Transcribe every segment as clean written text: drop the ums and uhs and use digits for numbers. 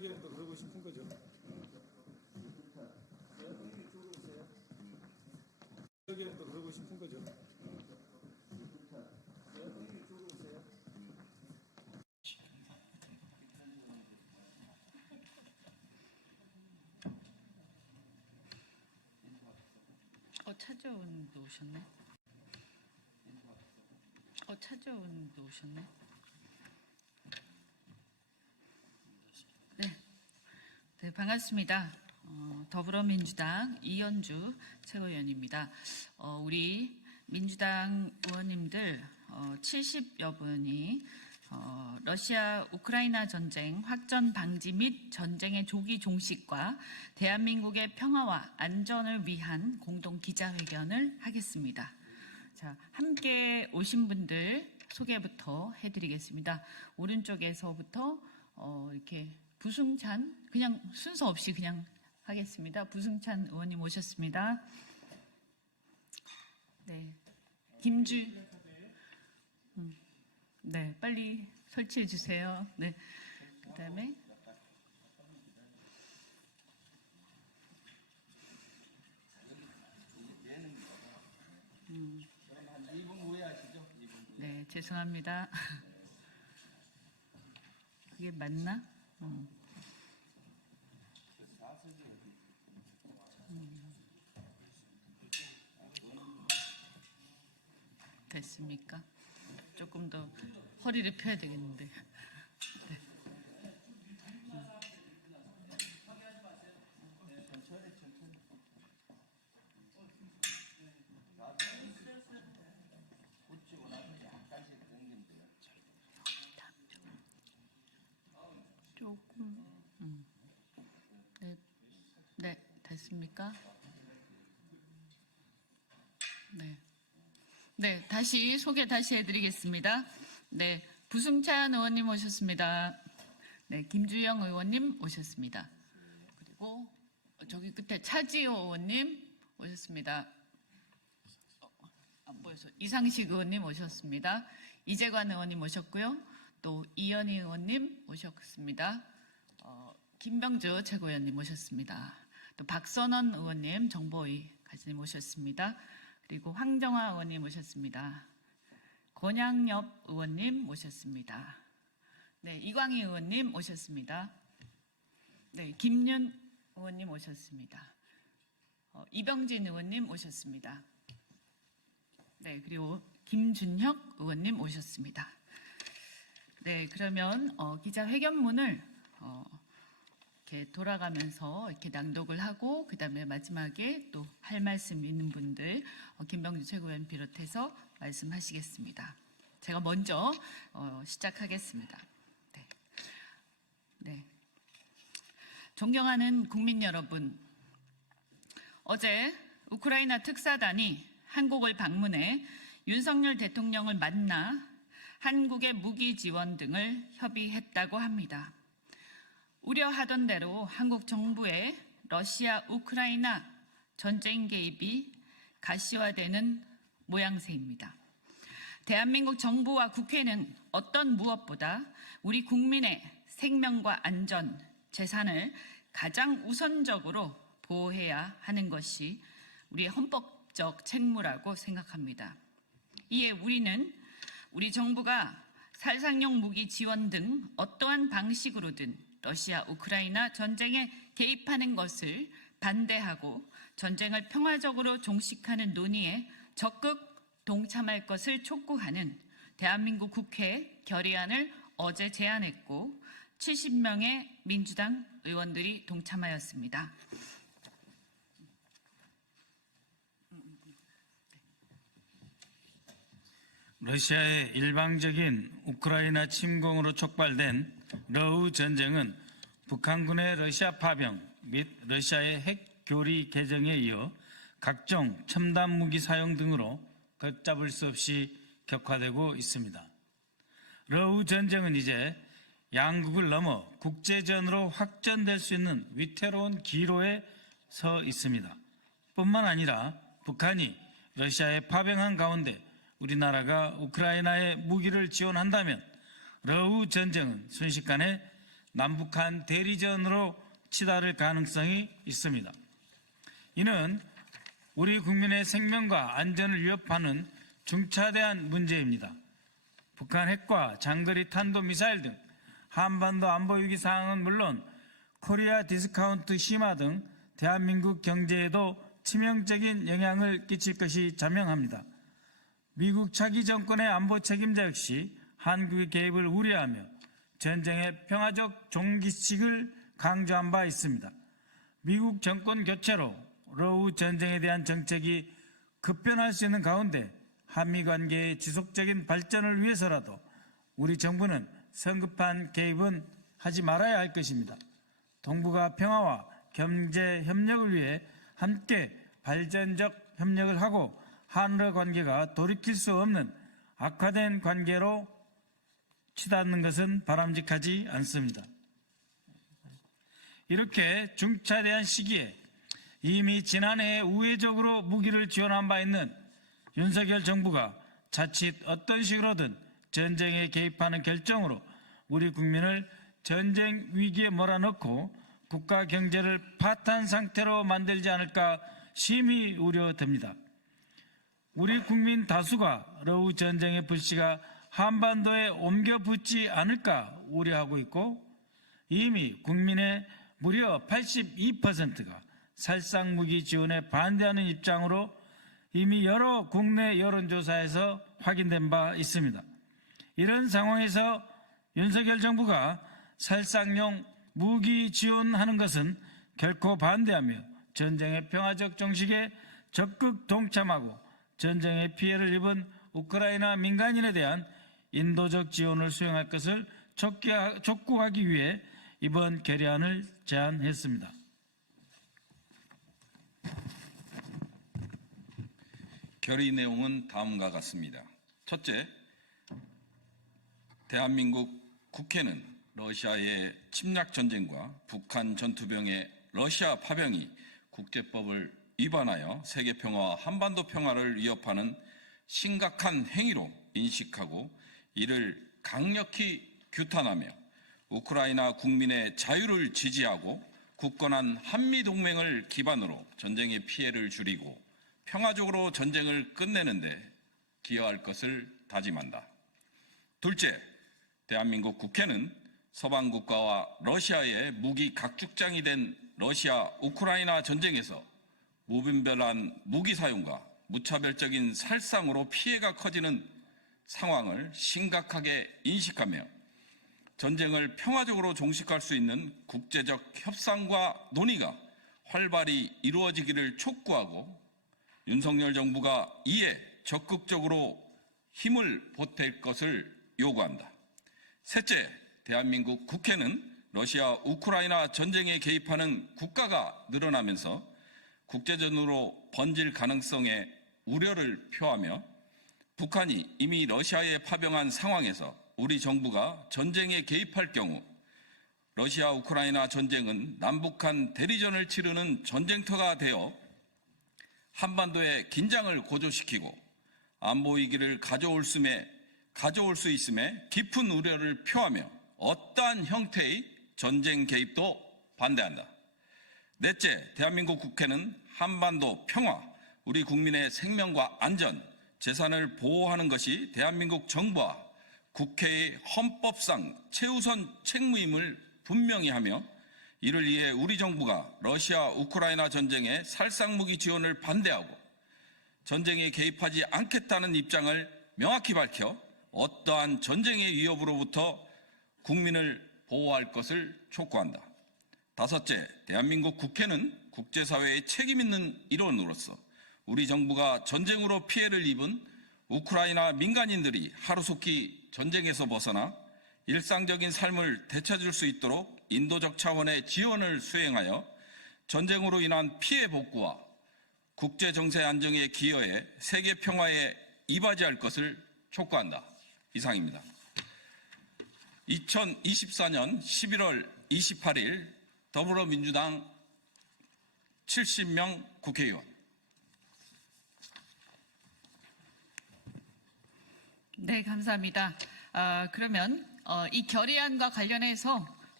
여기는 또 그러고 싶은 거죠. 여기는 또 그러고 싶은 거죠. 차재훈 도 오셨네. 차재훈 도 오셨네. 네, 반갑습니다. 더불어민주당 이현주 최고위원입니다. 우리 민주당 의원님들 70여 분이 러시아 우크라이나 전쟁 확전 방지 및 전쟁의 조기 종식과 대한민국의 평화와 안전을 위한 공동 기자회견을 하겠습니다. 자, 함께 오신 분들 소개부터 해드리겠습니다. 오른쪽에서부터 이렇게 부승찬, 그냥 순서 없이 그냥 하겠습니다. 부승찬 의원님 오셨습니다. 네, 네, 빨리 설치해 주세요. 네, 그다음에 그럼 한 2분 후에 하시죠. 2분 후에. 네, 죄송합니다. 그게 맞나? 됐습니까? 조금 더 허리를 펴야 되겠는데. 네. 붙이고 나서 약간씩 당기면 돼요. 조금. 네, 네, 됐습니까? 네. 네, 다시 소개 다시 해드리겠습니다. 네, 부승찬 의원님 오셨습니다. 네, 김주영 의원님 오셨습니다. 그리고 저기 끝에 차지호 의원님 오셨습니다. 안 보여서 이상식 의원님 오셨습니다. 이재관 의원님 오셨고요. 또 이현희 의원님 오셨습니다. 김병주 최고위원님 오셨습니다. 또 박선원 의원님 정보위 가지님 오셨습니다. 그리고 황정화 의원님 오셨습니다. 권양엽 의원님 오셨습니다. 네, 이광희 의원님 오셨습니다. 네, 김윤 의원님 오셨습니다. 이병진 의원님 오셨습니다. 네, 그리고 김준혁 의원님 오셨습니다. 네, 그러면 기자회견문을 이렇게 돌아가면서 이렇게 낭독을 하고 그다음에 마지막에 또 할 말씀 있는 분들 김병주 최고위원 비롯해서 말씀하시겠습니다. 제가 먼저 시작하겠습니다. 네. 네. 존경하는 국민 여러분, 어제 우크라이나 특사단이 한국을 방문해 윤석열 대통령을 만나 한국의 무기 지원 등을 협의했다고 합니다. 우려하던 대로 한국 정부의 러시아 우크라이나 전쟁 개입이 가시화되는 모양새입니다. 대한민국 정부와 국회는 어떤 무엇보다 우리 국민의 생명과 안전, 재산을 가장 우선적으로 보호해야 하는 것이 우리의 헌법적 책무라고 생각합니다. 이에 우리는 우리 정부가 살상용 무기 지원 등 어떠한 방식으로든 러시아 우크라이나 전쟁에 개입하는 것을 반대하고 전쟁을 평화적으로 종식하는 논의에 적극 동참할 것을 촉구하는 대한민국 국회 결의안을 어제 제안했고 70명의 민주당 의원들이 동참하였습니다. 러시아의 일방적인 우크라이나 침공으로 촉발된 러우 전쟁은 북한군의 러시아 파병 및 러시아의 핵 교리 개정에 이어 각종 첨단 무기 사용 등으로 걷잡을 수 없이 격화되고 있습니다. 러우 전쟁은 이제 양국을 넘어 국제전으로 확전될 수 있는 위태로운 기로에 서 있습니다. 뿐만 아니라 북한이 러시아에 파병한 가운데 우리나라가 우크라이나에 무기를 지원한다면 러우 전쟁은 순식간에 남북한 대리전으로 치달을 가능성이 있습니다. 이는 우리 국민의 생명과 안전을 위협하는 중차대한 문제입니다. 북한 핵과 장거리 탄도미사일 등 한반도 안보 위기 상황은 물론 코리아 디스카운트 심화 등 대한민국 경제에도 치명적인 영향을 끼칠 것이 자명합니다. 미국 차기 정권의 안보 책임자 역시 한국의 개입을 우려하며 전쟁의 평화적 종기식을 강조한 바 있습니다. 미국 정권 교체로 러우 전쟁에 대한 정책이 급변할 수 있는 가운데 한미 관계의 지속적인 발전을 위해서라도 우리 정부는 성급한 개입은 하지 말아야 할 것입니다. 동북아 평화와 경제 협력을 위해 함께 발전적 협력을 하고 한러 관계가 돌이킬 수 없는 악화된 관계로 치닫는 것은 바람직하지 않습니다. 이렇게 중차대한 시기에 이미 지난해에 우회적으로 무기를 지원한 바 있는 윤석열 정부가 자칫 어떤 식으로든 전쟁에 개입하는 결정으로 우리 국민을 전쟁 위기에 몰아넣고 국가 경제를 파탄 상태로 만들지 않을까 심히 우려됩니다. 우리 국민 다수가 러우 전쟁의 불씨가 한반도에 옮겨 붙지 않을까 우려하고 있고 이미 국민의 무려 82%가 살상무기 지원에 반대하는 입장으로 이미 여러 국내 여론조사에서 확인된 바 있습니다. 이런 상황에서 윤석열 정부가 살상용 무기 지원하는 것은 결코 반대하며 전쟁의 평화적 종식에 적극 동참하고 전쟁의 피해를 입은 우크라이나 민간인에 대한 인도적 지원을 수행할 것을 촉구하기 위해 이번 결의안을 제안했습니다. 결의 내용은 다음과 같습니다. 첫째, 대한민국 국회는 러시아의 침략 전쟁과 북한 전투병의 러시아 파병이 국제법을 위반하여 세계 평화와 한반도 평화를 위협하는 심각한 행위로 인식하고 이를 강력히 규탄하며 우크라이나 국민의 자유를 지지하고 굳건한 한미동맹을 기반으로 전쟁의 피해를 줄이고 평화적으로 전쟁을 끝내는 데 기여할 것을 다짐한다. 둘째, 대한민국 국회는 서방 국가와 러시아의 무기 각축장이 된 러시아 우크라이나 전쟁에서 무분별한 무기 사용과 무차별적인 살상으로 피해가 커지는 상황을 심각하게 인식하며 전쟁을 평화적으로 종식할 수 있는 국제적 협상과 논의가 활발히 이루어지기를 촉구하고 윤석열 정부가 이에 적극적으로 힘을 보탤 것을 요구한다. 셋째, 대한민국 국회는 러시아 우크라이나 전쟁에 개입하는 국가가 늘어나면서 국제전으로 번질 가능성에 우려를 표하며 북한이 이미 러시아에 파병한 상황에서 우리 정부가 전쟁에 개입할 경우 러시아 우크라이나 전쟁은 남북한 대리전을 치르는 전쟁터가 되어 한반도의 긴장을 고조시키고 안보 위기를 가져올 수 있음에 깊은 우려를 표하며 어떠한 형태의 전쟁 개입도 반대한다. 넷째, 대한민국 국회는 한반도 평화, 우리 국민의 생명과 안전, 재산을 보호하는 것이 대한민국 정부와 국회의 헌법상 최우선 책무임을 분명히 하며 이를 위해 우리 정부가 러시아 우크라이나 전쟁의 살상무기 지원을 반대하고 전쟁에 개입하지 않겠다는 입장을 명확히 밝혀 어떠한 전쟁의 위협으로부터 국민을 보호할 것을 촉구한다. 다섯째, 대한민국 국회는 국제사회의 책임 있는 일원으로서 우리 정부가 전쟁으로 피해를 입은 우크라이나 민간인들이 하루속히 전쟁에서 벗어나 일상적인 삶을 되찾을 수 있도록 인도적 차원의 지원을 수행하여 전쟁으로 인한 피해 복구와 국제 정세 안정에 기여해 세계 평화에 이바지할 것을 촉구한다. 이상입니다. 2024년 11월 28일 더불어민주당 70명 국회의원. 네, 감사합니다. 그러면 이 결의안과 관련해서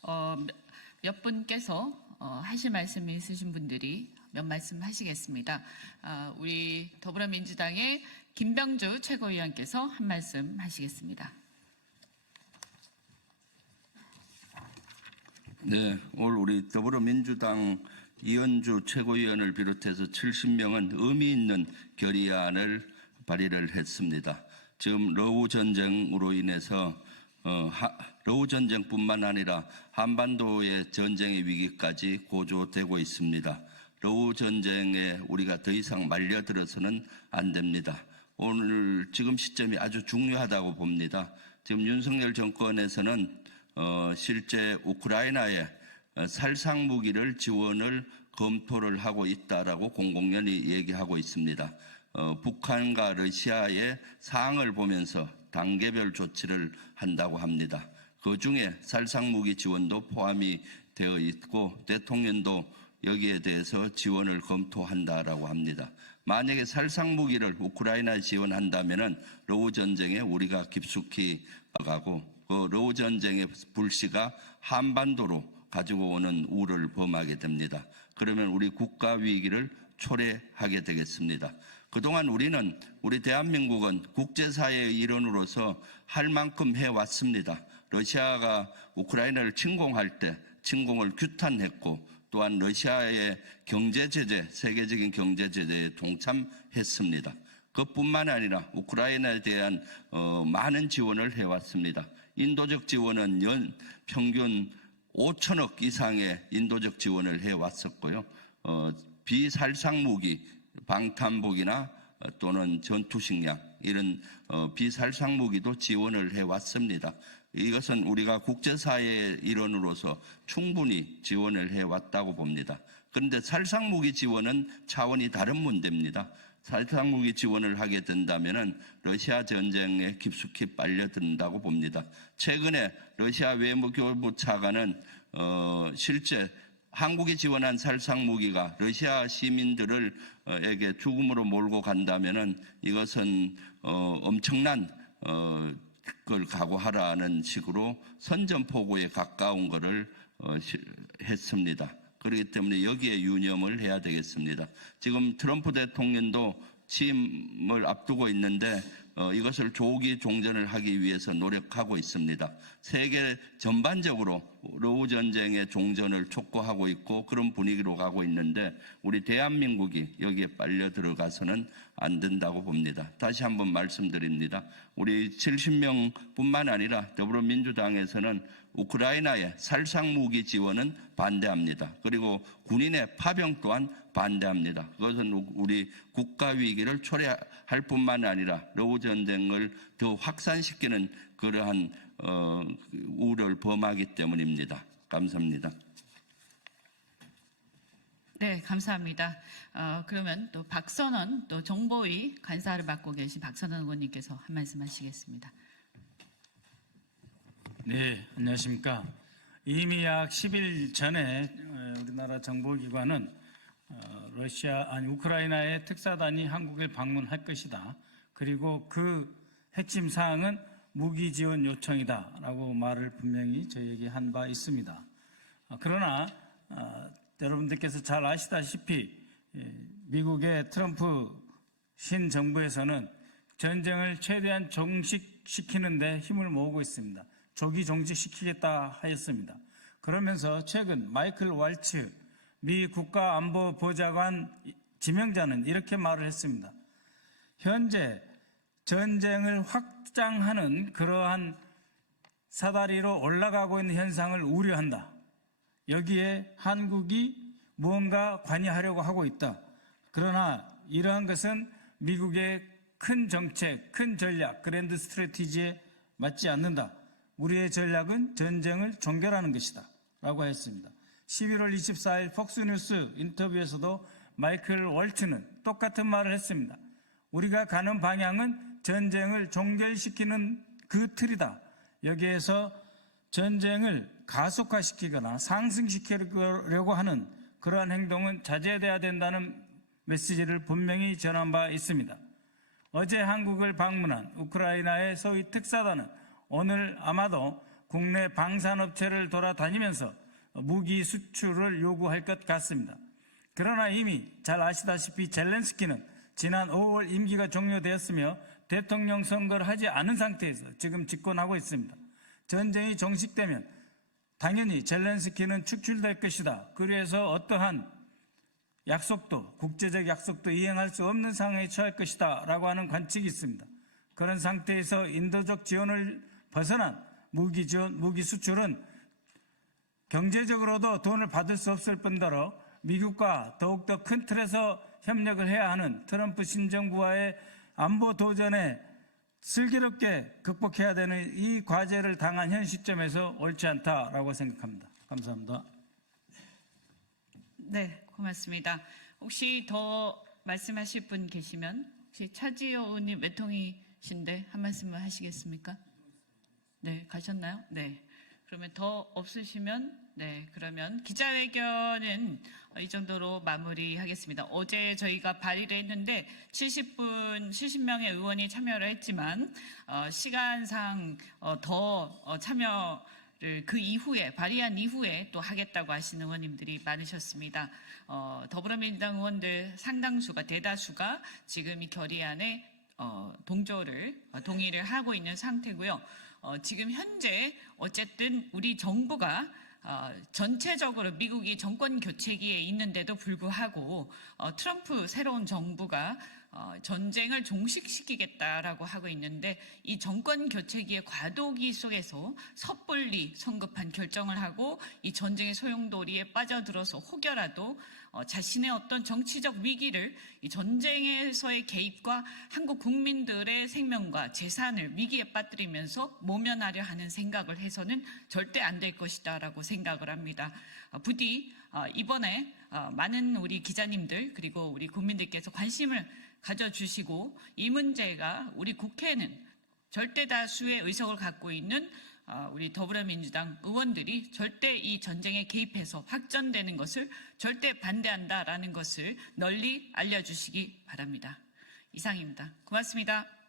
몇 분께서 하실 말씀이 있으신 분들이 몇 말씀 하시겠습니다. 우리 더불어민주당의 김병주 최고위원께서 한 말씀 하시겠습니다. 네, 오늘 우리 더불어민주당 이현주 최고위원을 비롯해서 70명은 의미 있는 결의안을 발의를 했습니다. 지금 러우 전쟁으로 인해서 러우 전쟁뿐만 아니라 한반도의 전쟁의 위기까지 고조되고 있습니다. 러우 전쟁에 우리가 더 이상 말려들어서는 안 됩니다. 오늘 지금 시점이 아주 중요하다고 봅니다. 지금 윤석열 정권에서는 실제 우크라이나에 살상무기를 지원을 검토를 하고 있다라고 공공연히 얘기하고 있습니다. 북한과 러시아의 사항을 보면서 단계별 조치를 한다고 합니다. 그 중에 살상무기 지원도 포함이 되어 있고 대통령도 여기에 대해서 지원을 검토한다라고 합니다. 만약에 살상무기를 우크라이나에 지원한다면은 러우 전쟁에 우리가 깊숙이 가고 그 러우 전쟁의 불씨가 한반도로 가지고 오는 우를 범하게 됩니다. 그러면 우리 국가 위기를 초래하게 되겠습니다. 그동안 우리 대한민국은 국제사회의 일원으로서 할 만큼 해왔습니다. 러시아가 우크라이나를 침공할 때 침공을 규탄했고 또한 러시아의 경제제재, 세계적인 경제제재에 동참했습니다. 그뿐만 아니라 우크라이나에 대한 많은 지원을 해왔습니다. 인도적 지원은 연 평균 5천억 이상의 인도적 지원을 해왔었고요. 비살상무기, 방탄복이나 또는 전투식량 이런 비살상무기도 지원을 해왔습니다. 이것은 우리가 국제사회의 일원으로서 충분히 지원을 해왔다고 봅니다. 그런데 살상무기 지원은 차원이 다른 문제입니다. 살상무기 지원을 하게 된다면 러시아 전쟁에 깊숙이 빨려든다고 봅니다. 최근에 러시아 외무교부 차관은 실제 한국이 지원한 살상무기가 러시아 시민들에게 죽음으로 몰고 간다면은 이것은 엄청난 걸 각오하라는 식으로 선전포고에 가까운 것을 했습니다. 그렇기 때문에 여기에 유념을 해야 되겠습니다. 지금 트럼프 대통령도 취임을 앞두고 있는데 이것을 조기 종전을 하기 위해서 노력하고 있습니다. 세계 전반적으로 러우 전쟁의 종전을 촉구하고 있고 그런 분위기로 가고 있는데 우리 대한민국이 여기에 빨려 들어가서는 안 된다고 봅니다. 다시 한번 말씀드립니다. 우리 70명뿐만 아니라 더불어민주당에서는 우크라이나의 살상무기 지원은 반대합니다. 그리고 군인의 파병 또한 반대합니다. 그것은 우리 국가 위기를 초래할 뿐만 아니라 러우 전쟁을 더 확산시키는 그러한 우려를 범하기 때문입니다. 감사합니다. 네, 감사합니다. 그러면 또 박선원 또 정보위 간사를 맡고 계신 박선원 의원님께서 한 말씀 하시겠습니다. 네, 안녕하십니까. 이미 약 10일 전에 우리나라 정보기관은 우크라이나의 특사단이 한국을 방문할 것이다. 그리고 그 핵심 사항은 무기 지원 요청이다라고 말을 분명히 저희에게 한 바 있습니다. 그러나 여러분들께서 잘 아시다시피 미국의 트럼프 신정부에서는 전쟁을 최대한 종식시키는 데 힘을 모으고 있습니다. 조기 종식시키겠다 하였습니다. 그러면서 최근 마이클 왈츠 미 국가안보보좌관 지명자는 이렇게 말을 했습니다. 현재 전쟁을 확장하는 그러한 사다리로 올라가고 있는 현상을 우려한다. 여기에 한국이 무언가 관여하려고 하고 있다. 그러나 이러한 것은 미국의 큰 정책, 큰 전략, 그랜드 스트래티지에 맞지 않는다. 우리의 전략은 전쟁을 종결하는 것이다. 라고 했습니다. 11월 24일 폭스뉴스 인터뷰에서도 마이클 월츠는 똑같은 말을 했습니다. 우리가 가는 방향은 전쟁을 종결시키는 그 틀이다. 여기에서 전쟁을 가속화시키거나 상승시키려고 하는 그러한 행동은 자제돼야 된다는 메시지를 분명히 전한 바 있습니다. 어제 한국을 방문한 우크라이나의 소위 특사단은 오늘 아마도 국내 방산업체를 돌아다니면서 무기 수출을 요구할 것 같습니다. 그러나 이미 잘 아시다시피 젤렌스키는 지난 5월 임기가 종료되었으며 대통령 선거를 하지 않은 상태에서 지금 집권하고 있습니다. 전쟁이 종식되면 당연히 젤렌스키는 축출될 것이다. 그래서 어떠한 약속도, 국제적 약속도 이행할 수 없는 상황에 처할 것이다 라고 하는 관측이 있습니다. 그런 상태에서 인도적 지원을 벗어난 무기 지원, 무기 수출은 경제적으로도 돈을 받을 수 없을 뿐더러 미국과 더욱더 큰 틀에서 협력을 해야 하는 트럼프 신정부와의 안보 도전에 슬기롭게 극복해야 되는 이 과제를 당한 현 시점에서 옳지 않다라고 생각합니다. 감사합니다. 네, 고맙습니다. 혹시 더 말씀하실 분 계시면 혹시 차지호 의원님 외통이신데 한 말씀을 하시겠습니까? 네, 가셨나요? 네. 그러면 더 없으시면 네, 그러면 기자회견은 이 정도로 마무리하겠습니다. 어제 저희가 발의를 했는데 70명의 의원이 참여를 했지만 시간상 더 참여를 그 이후에 발의한 이후에 또 하겠다고 하시는 의원님들이 많으셨습니다. 더불어민주당 의원들 상당수가 대다수가 지금 이 결의안에 동의를 하고 있는 상태고요. 지금 현재 어쨌든 우리 정부가 전체적으로 미국이 정권 교체기에 있는데도 불구하고 트럼프 새로운 정부가 전쟁을 종식시키겠다라고 하고 있는데 이 정권 교체기의 과도기 속에서 섣불리 성급한 결정을 하고 이 전쟁의 소용돌이에 빠져들어서 혹여라도 자신의 어떤 정치적 위기를 이 전쟁에서의 개입과 한국 국민들의 생명과 재산을 위기에 빠뜨리면서 모면하려 하는 생각을 해서는 절대 안 될 것이다라고 생각을 합니다. 부디 이번에 많은 우리 기자님들 그리고 우리 국민들께서 관심을 가져주시고 이 문제가 우리 국회는 절대 다수의 의석을 갖고 있는 우리 더불어민주당 의원들이 절대 이 전쟁에 개입해서 확전되는 것을 절대 반대한다라는 것을 널리 알려주시기 바랍니다. 이상입니다. 고맙습니다.